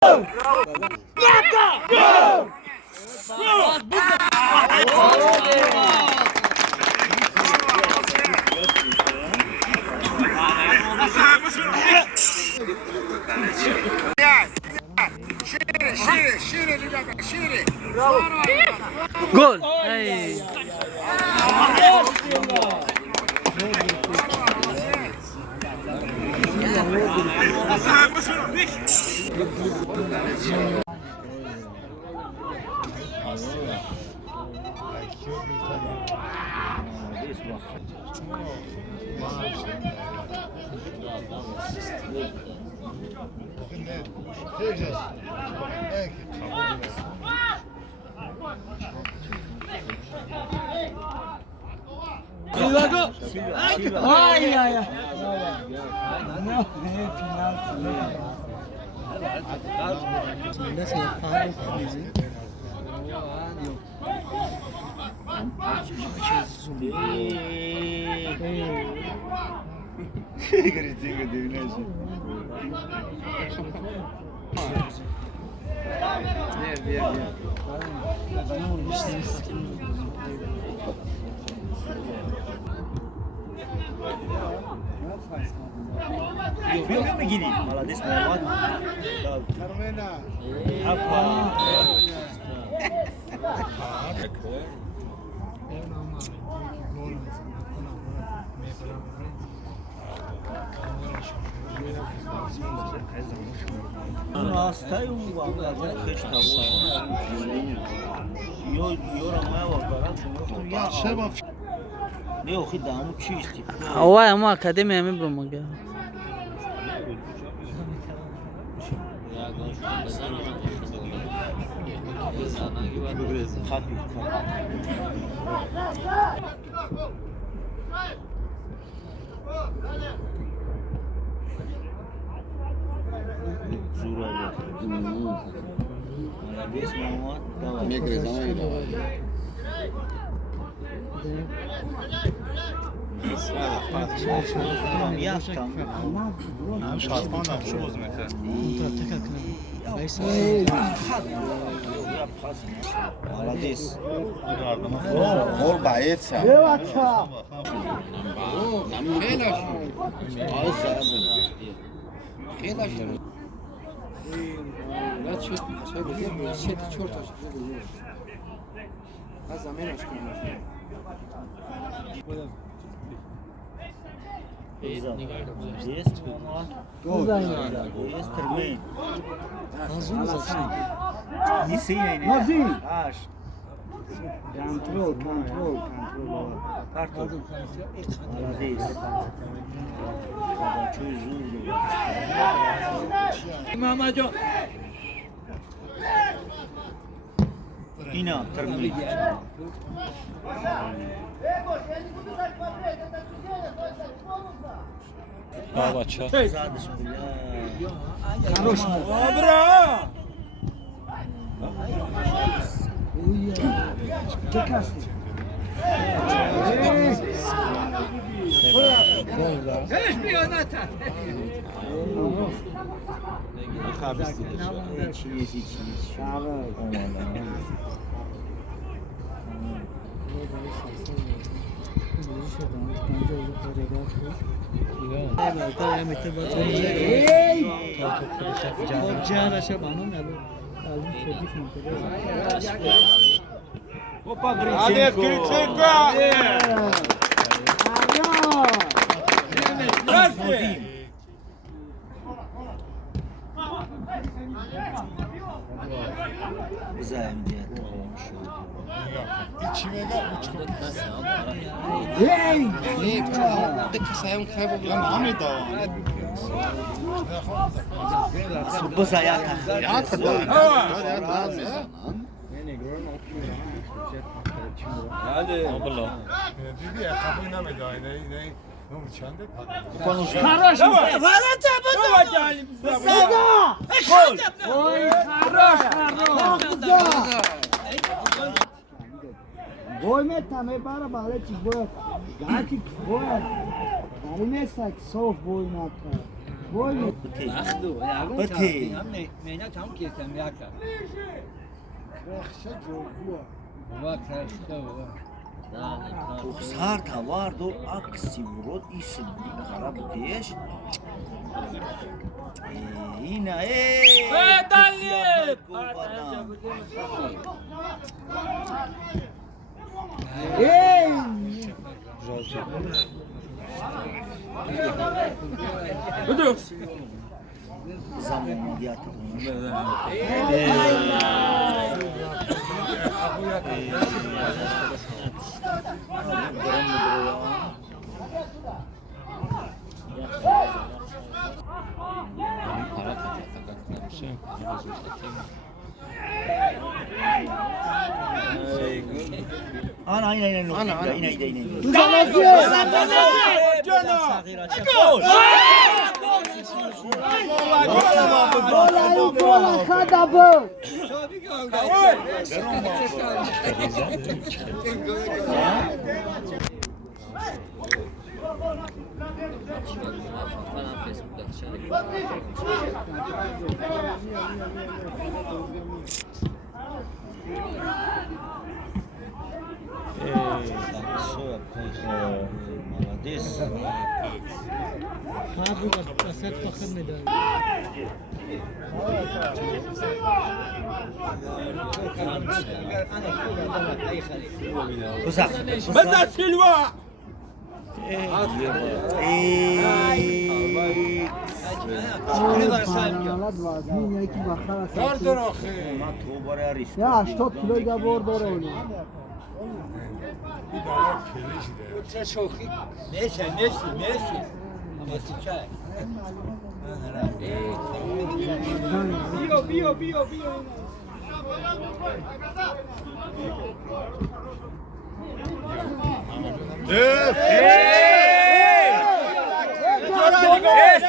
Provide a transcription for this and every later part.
Gol. Hey. Ay ay ay. Yok mu gireyim? Молодец, Muhammed. Carmena. Apa? راستای اون واقعا خشت یو رمای واقعا چه با نه خیلی دامو چیستی Ova ama akademi mi bu mu? Gol bayeca. Есть термин. Не сильно. Аж. Control. Kartol. Молодец. Çok zor. Mamacan. Ina termin. Бабача. Задыш, бля. Хорош. Добра! Opa, Gritsenko! Güzel bir diyet olmuş. İçime de uçtum. Ben Ahmet Ağa. Super Sayaka. Ja, Hadi. Abla. Dedi ya kapıyı ne medayı ne mu çande? Хорош. Ой, хорош. Vojme tam je bara baleti boja. Daki boja. Ali ne sak sov boj na to. بتی سر توار دو عکسی ورود ایسم خراب دیش اینا زمان مدیات انا بزا سلوى یا 80 کیلوی گابور داره اونو چه شوخی میشه بیا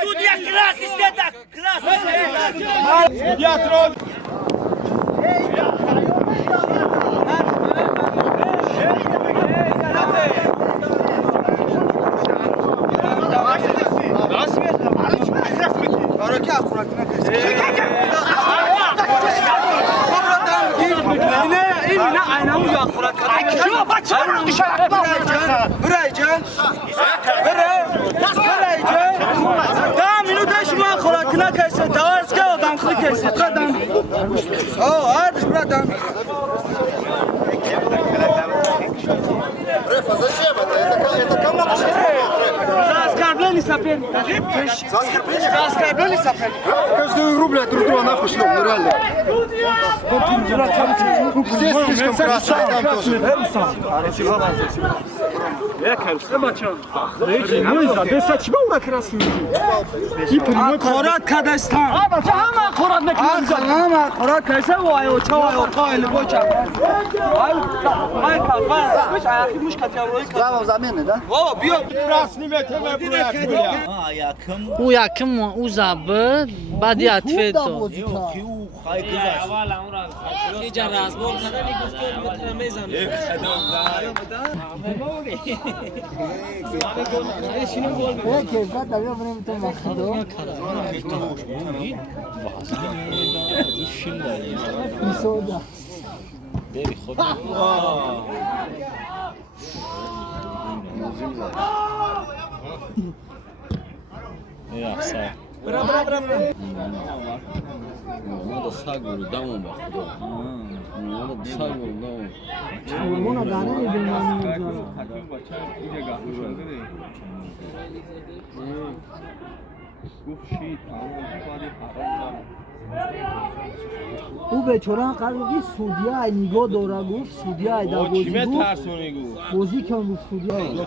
Судья красный света! Красный Каждую рубля друг друга нахуй шлем, ну реально. Здесь слишком красиво, там тоже. قرات کردستان همه قرات نکنم همه قرات کردستان وای و چه وای و قایل بوچه مش عارفی مش کتیابروی Прямо в замене, да? yakın او یکم او زبر بعد یتفه تو او خای گذاشت کیفیت داریم بریم تو مخدو میسودا بری خود yaxşı. Bura. Ona da sağ qolu davam bax. Ona da sağ qolu davam. بونا دانه میدونم او بیچاره قراری سعودی ای نگاه داره گفت سعودی ای در بازی گفت بازی کن گفت سعودی ای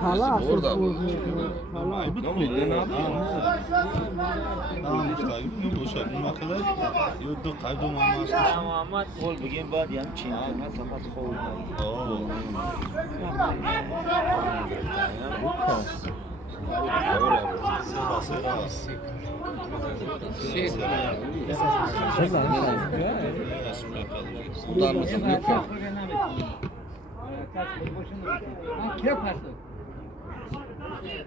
حالا اصلا بازی قول بگیم بعد یم چین فقط خود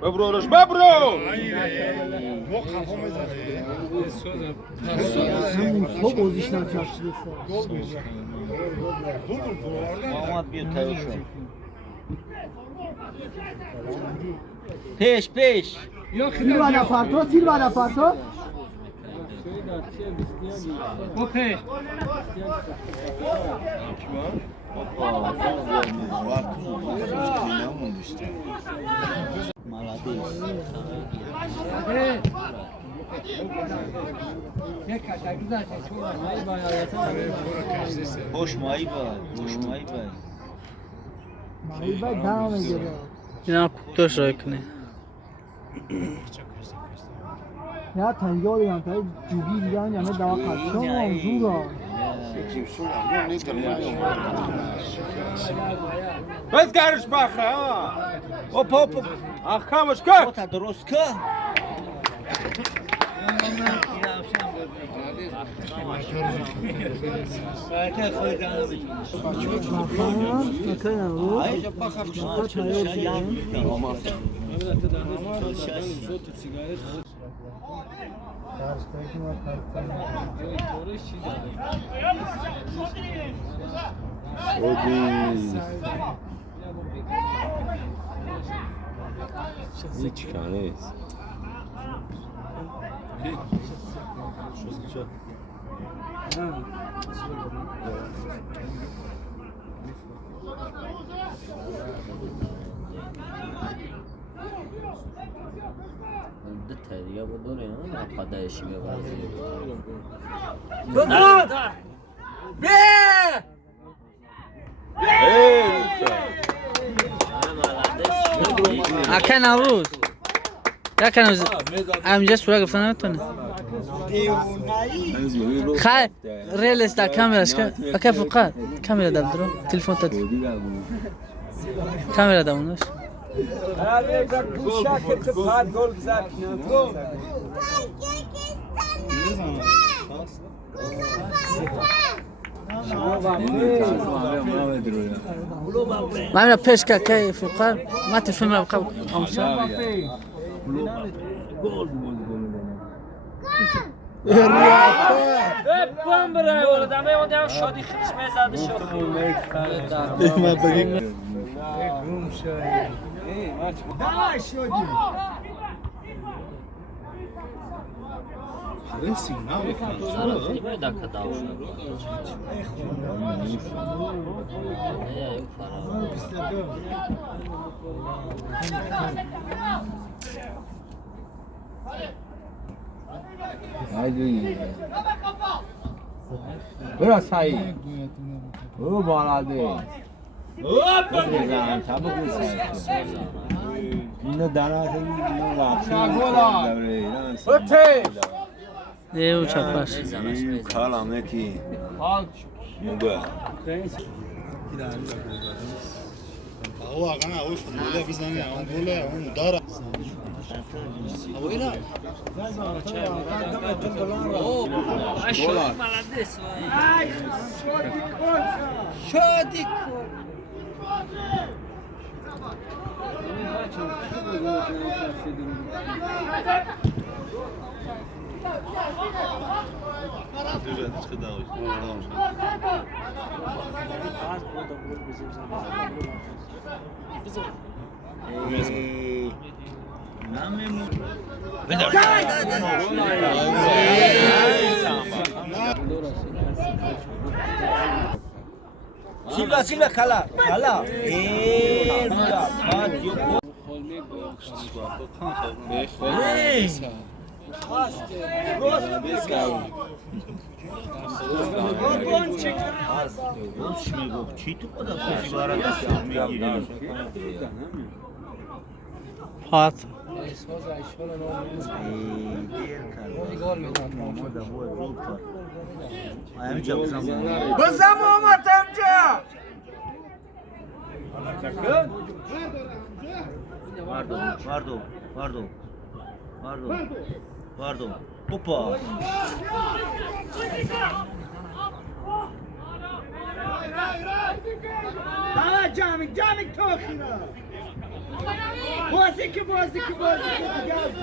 ببرورش ببرو همون تو بازیش نچشیده محمد بیا تایید شو پیش پیش سیلوا نفرتو سیلوا نفرتو اوکی خوش مایی باید خوش مایی باید مایی باید دم میگیره اینا کوکتاش رای کنه یا تنگا دیگم تا جوگی دیگم یعنی دوا قدشان موضوع بس گرش بخه اوپ اوپ اخمش کن تا درست که هیچ کنه دیگه بدونه نه پدایشی ببازی اکه نوروز یک نوروز همینجا سوره گفتن نتونه خیلی ریل است در کامراش که اکه فقط کامرا در درو تلفن تا کامرا دامونش ما من پیش که فقط ما تلفن ما بقى خمسة بام برای ولد همه اون دیگه شادی خیلیش میزده برا سعید او بالاده بزن چبک سعید اینو دانا اینو واقعی دیو چپاش کالامه کی موگه هو انا اوش ولا بزنه اون گوله اون داره شادی Silva, Silva, cala, cala. هات بزن محمد امجا Pardon. Hoppa. Dala Camik toxina. Bozdi ki gel.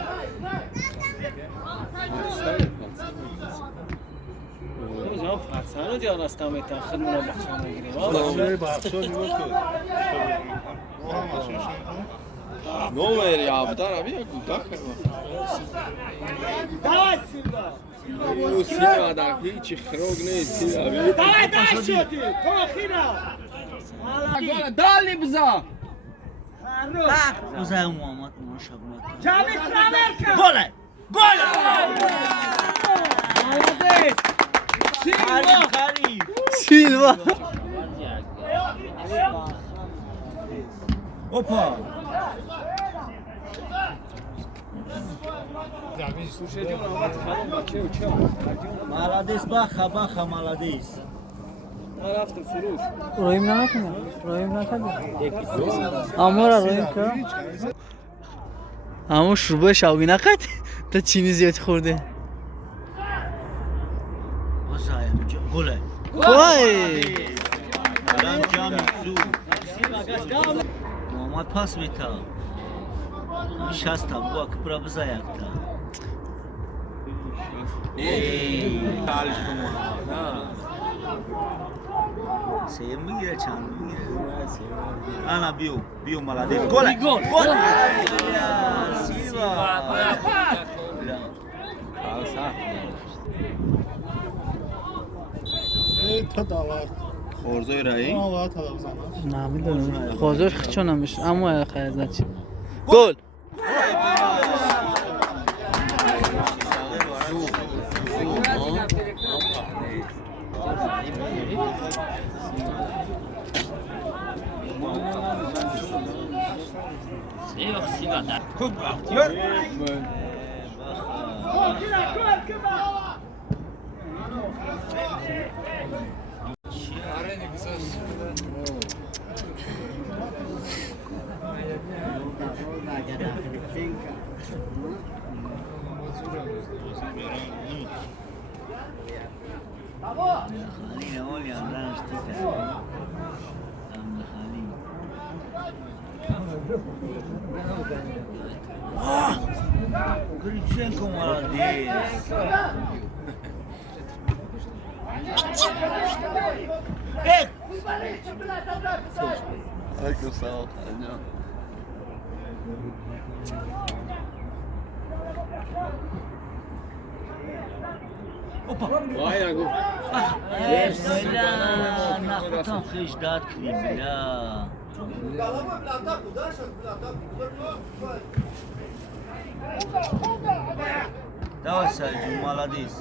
جناب حسن جان هستم میتاخر من بخشم میگیریم والله بخشو نگاه کن نومر یا بدار ابي اقول لك Dala Silva. سيما در هیچ خروج نیست ابي Dala daş şodi. Toxina. دالي بزا Uzay Muhammed maşallah. Camik traverka. Gol! Karim. Silva. Hoppa. Молодец, баха, молодец. رفتم فروش رویم نکنه. امورا رویم که. همون شروع شاوی نکرد. تا چینی زیاد خورده. Uzay gol! وای. Lan Camik su. Muhammed pas meta. Şasta bu akı brabız ayakta. Sayın mı girer, çan mı girer? Ana biyo malades. Gol! Silva. تا داور Xorzay Rai. آقا تا بزنم نمیدونم. خوزش خچونمش. اما خیلی زدی. گل. Yine ol yandan işte. Grichenko молодец. عليكم السلام وای نگو Bela, nakutam خجدات کری بلا. Давай, Сальджи, молодец.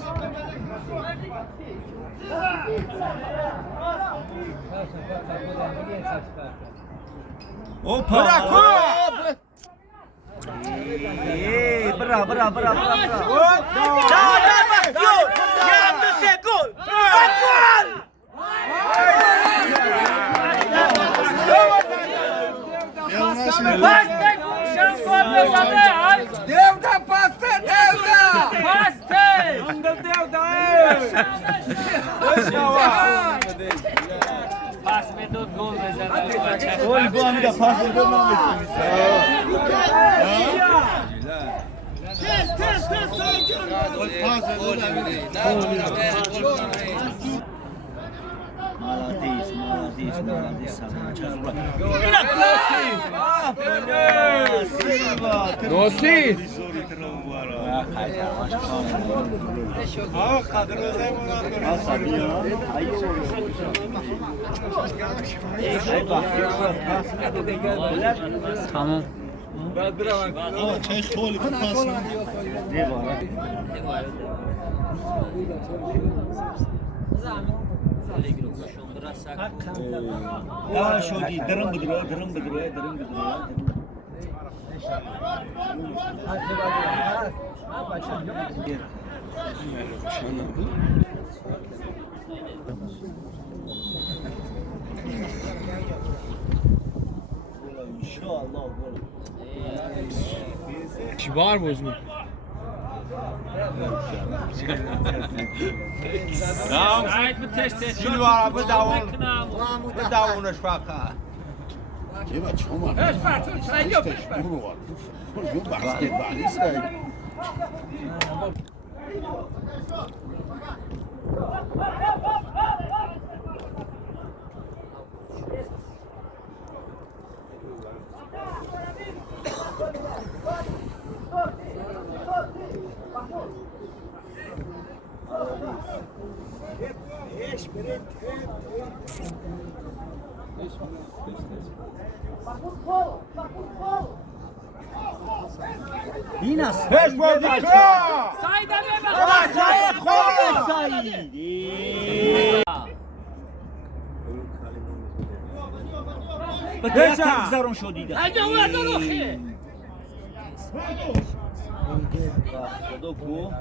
Опа! Браво! Gol! پس به دو گل بزنه Gol bu amca pas Молодец. نوسی تمام. چه خولی که پاس Ya şodi dırım bıdırıyor. انشاءالله گل چیبار بزنی شیلو عربه دوونش فقط یه بچه هم برو بحث این است هش بازی کن سعید به تکذارون شدیده خدا کو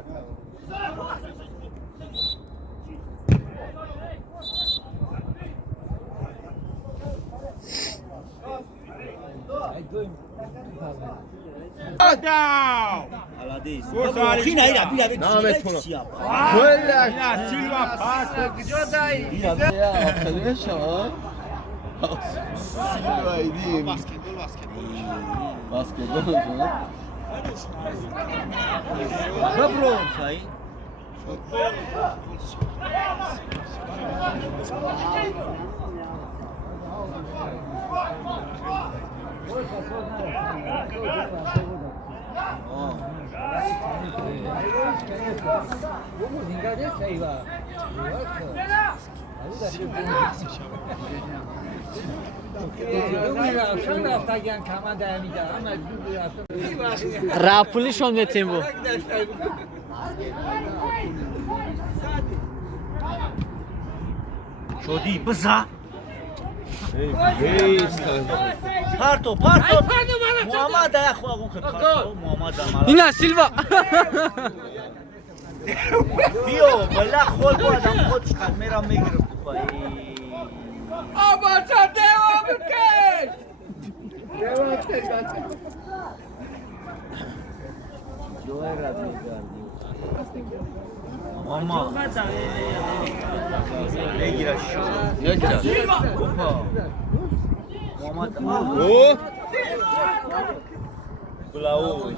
راپولیشون میتیم بو شدی بزا پارتو محمد اخواگون که پارتو محمد اینا سیلوا بیو بلا خود با آدم خودش میرم میگرفت ماما بگیرش محمد بلاو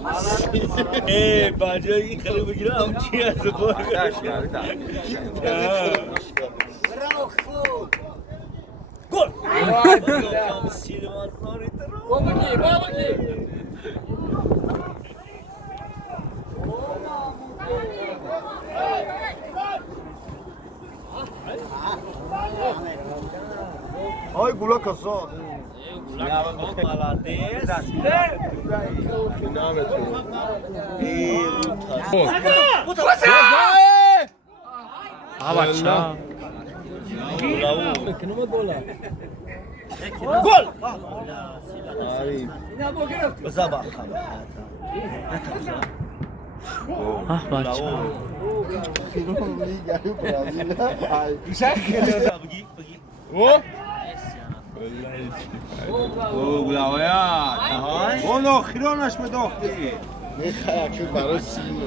بجای این خیلی بگیرم چی از گل آی گولا کسان گل بزا آه بچه او گلاویا اون آخرانش بداختی میخواه که برای سیم